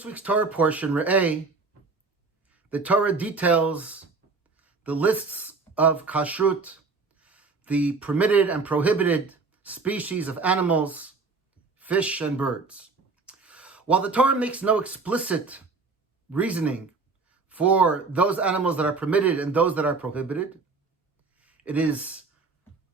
this week's Torah portion, Re'eh, the Torah details the lists of kashrut, the permitted and prohibited species of animals, fish, and birds. While the Torah makes no explicit reasoning for those animals that are permitted and those that are prohibited, it is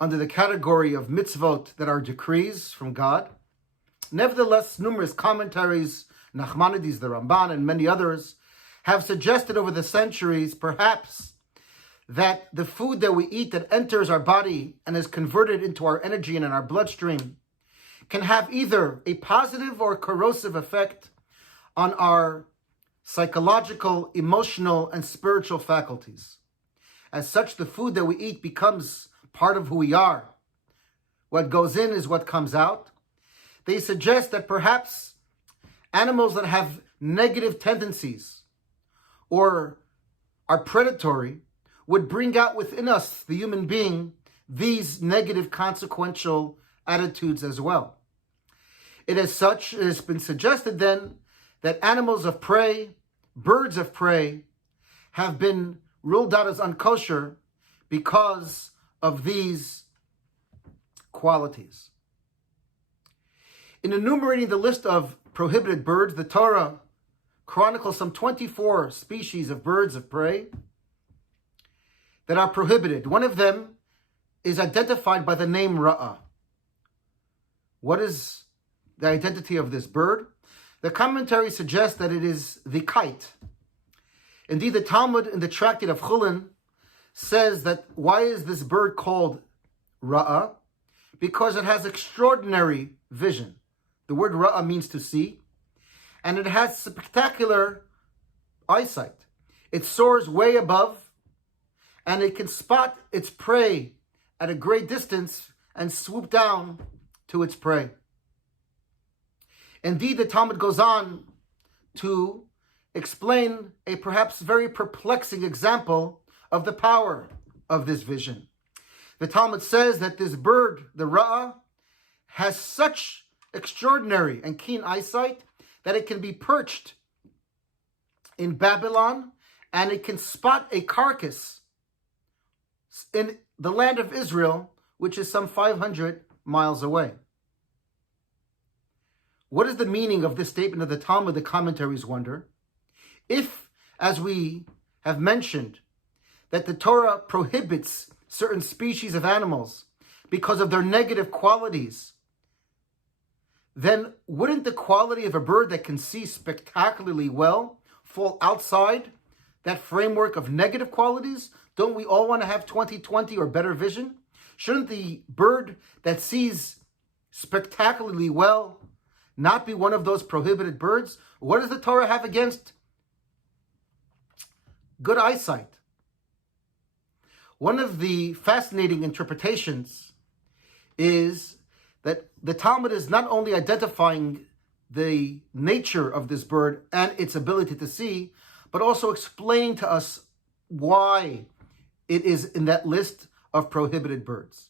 under the category of mitzvot that are decrees from God. Nevertheless, numerous commentaries, Nachmanides, the Ramban, and many others, have suggested over the centuries, perhaps, that the food that we eat that enters our body and is converted into our energy and in our bloodstream can have either a positive or corrosive effect on our psychological, emotional, and spiritual faculties. As such, the food that we eat becomes part of who we are. What goes in is what comes out. They suggest that perhaps animals that have negative tendencies or are predatory would bring out within us, the human being, these negative consequential attitudes as well. It has been suggested then that animals of prey, birds of prey, have been ruled out as unkosher because of these qualities. In enumerating the list of prohibited birds, the Torah chronicles some 24 species of birds of prey that are prohibited. One of them is identified by the name Ra'ah. What is the identity of this bird? The commentary suggests that it is the kite. Indeed, the Talmud in the tractate of Chulin says that why is this bird called Ra'ah? Because it has extraordinary vision. The word Ra'ah means to see, and it has spectacular eyesight. It soars way above, and it can spot its prey at a great distance and swoop down to its prey. Indeed, the Talmud goes on to explain a perhaps very perplexing example of the power of this vision. The Talmud says that this bird, the Ra'ah, has such extraordinary and keen eyesight that it can be perched in Babylon and it can spot a carcass in the land of Israel, which is some 500 miles away. What is the meaning of this statement of the Talmud? The commentaries wonder. If, as we have mentioned, that the Torah prohibits certain species of animals because of their negative qualities, then wouldn't the quality of a bird that can see spectacularly well fall outside that framework of negative qualities? Don't we all want to have 20/20 or better vision? Shouldn't the bird that sees spectacularly well not be one of those prohibited birds? What does the Torah have against good eyesight? One of the fascinating interpretations is that the Talmud is not only identifying the nature of this bird and its ability to see, but also explaining to us why it is in that list of prohibited birds.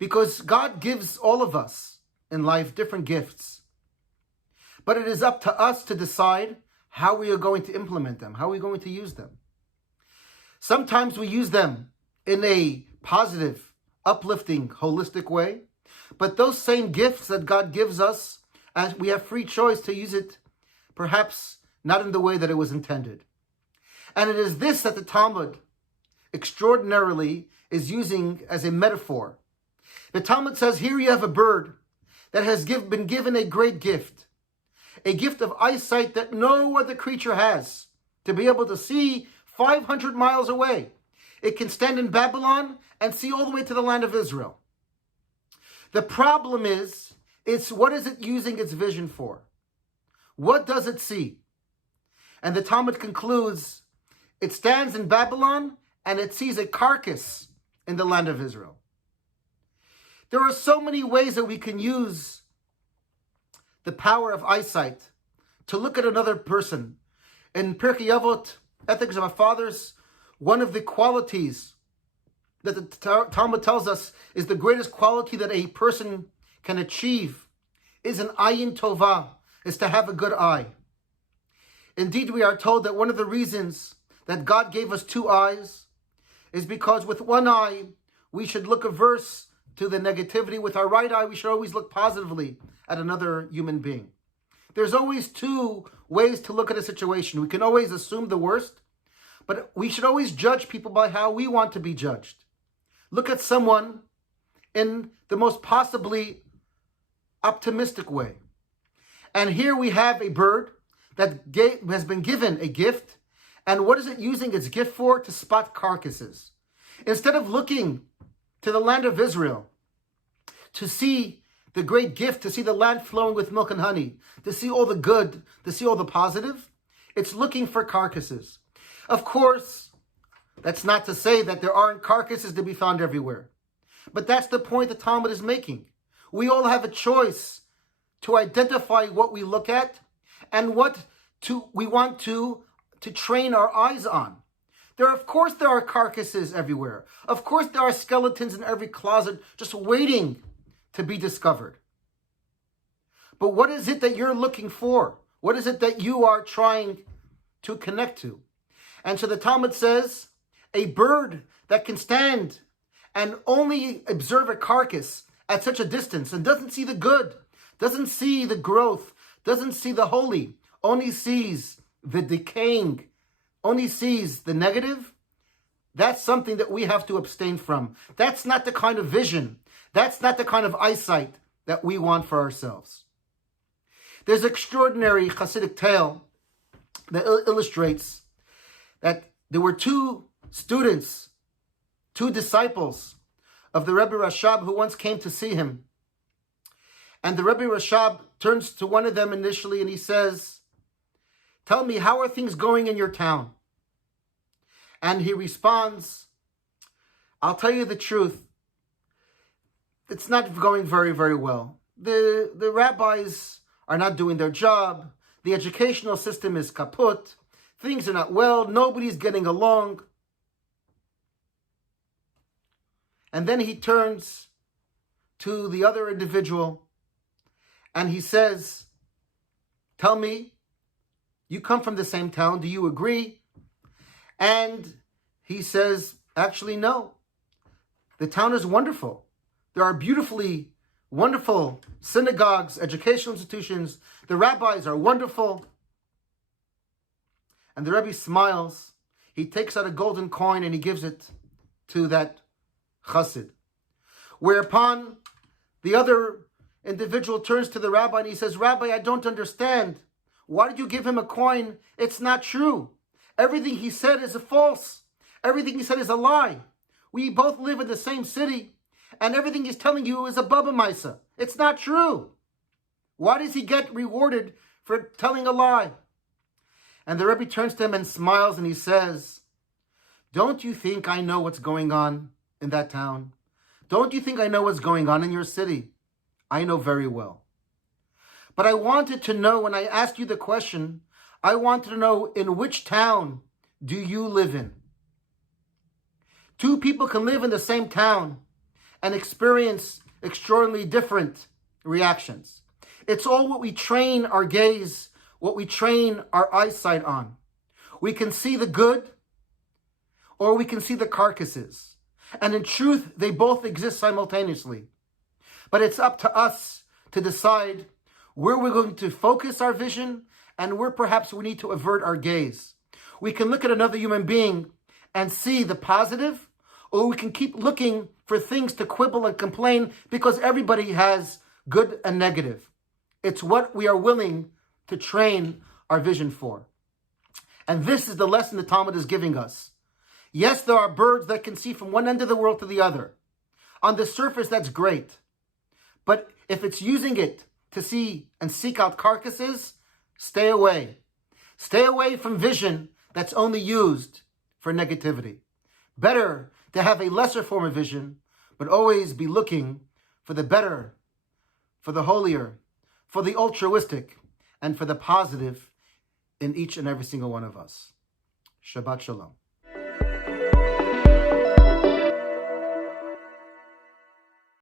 Because God gives all of us in life different gifts, but it is up to us to decide how we are going to implement them, how we're going to use them. Sometimes we use them in a positive, uplifting, holistic way, but those same gifts that God gives us, as we have free choice to use it, perhaps not in the way that it was intended. And it is this that the Talmud extraordinarily is using as a metaphor. The Talmud says, here you have a bird that has been given a great gift, a gift of eyesight that no other creature has, to be able to see 500 miles away. It can stand in Babylon and see all the way to the land of Israel. The problem is, what is it using its vision for? What does it see? And the Talmud concludes, it stands in Babylon and it sees a carcass in the land of Israel. There are so many ways that we can use the power of eyesight to look at another person. In Pirkei Avot, Ethics of Our Fathers, one of the qualities that the Talmud tells us is the greatest quality that a person can achieve is an ayin tova, is to have a good eye. Indeed, we are told that one of the reasons that God gave us two eyes is because with one eye, we should look averse to the negativity. With our right eye, we should always look positively at another human being. There's always two ways to look at a situation. We can always assume the worst, but we should always judge people by how we want to be judged. Look at someone in the most possibly optimistic way. And here we have a bird that has been given a gift. And what is it using its gift for? To spot carcasses. Instead of looking to the land of Israel to see the great gift, to see the land flowing with milk and honey, to see all the good, to see all the positive, it's looking for carcasses. Of course, that's not to say that there aren't carcasses to be found everywhere. But that's the point the Talmud is making. We all have a choice to identify what we look at and what we want to train our eyes on. Of course, there are carcasses everywhere. Of course, there are skeletons in every closet just waiting to be discovered. But what is it that you're looking for? What is it that you are trying to connect to? And so the Talmud says, a bird that can stand and only observe a carcass at such a distance and doesn't see the good, doesn't see the growth, doesn't see the holy, only sees the decaying, only sees the negative, that's something that we have to abstain from. That's not the kind of vision, that's not the kind of eyesight that we want for ourselves. There's an extraordinary Hasidic tale that illustrates that there were two students, two disciples of the Rabbi Rashab who once came to see him. And the Rabbi Rashab turns to one of them initially and he says, "Tell me, how are things going in your town?" And he responds, "I'll tell you the truth. It's not going very, very well. The rabbis are not doing their job. The educational system is kaput. Things are not well. Nobody's getting along." And then he turns to the other individual and he says, "Tell me, you come from the same town. Do you agree?" And he says, "Actually, no. The town is wonderful. There are beautifully wonderful synagogues, educational institutions. The rabbis are wonderful." And the Rebbe smiles. He takes out a golden coin and he gives it to that chassid. Whereupon the other individual turns to the rabbi and he says, "Rabbi, I don't understand. Why did you give him a coin? It's not true. Everything he said is a false. Everything he said is a lie. We both live in the same city, and everything he's telling you is a baba maisa. It's not true. Why does he get rewarded for telling a lie?" And the Rebbe turns to him and smiles and he says, "Don't you think I know what's going on in that town? Don't you think I know what's going on in your city? I know very well. But I wanted to know, when I asked you the question, I wanted to know, in which town do you live in?" Two people can live in the same town and experience extraordinarily different reactions. It's all what we train our gaze, what we train our eyesight on. We can see the good or we can see the carcasses. And in truth, they both exist simultaneously. But it's up to us to decide where we're going to focus our vision and where perhaps we need to avert our gaze. We can look at another human being and see the positive, or we can keep looking for things to quibble and complain because everybody has good and negative. It's what we are willing to train our vision for. And this is the lesson the Talmud is giving us. Yes, there are birds that can see from one end of the world to the other. On the surface, that's great. But if it's using it to see and seek out carcasses, stay away. Stay away from vision that's only used for negativity. Better to have a lesser form of vision, but always be looking for the better, for the holier, for the altruistic, and for the positive in each and every single one of us. Shabbat Shalom.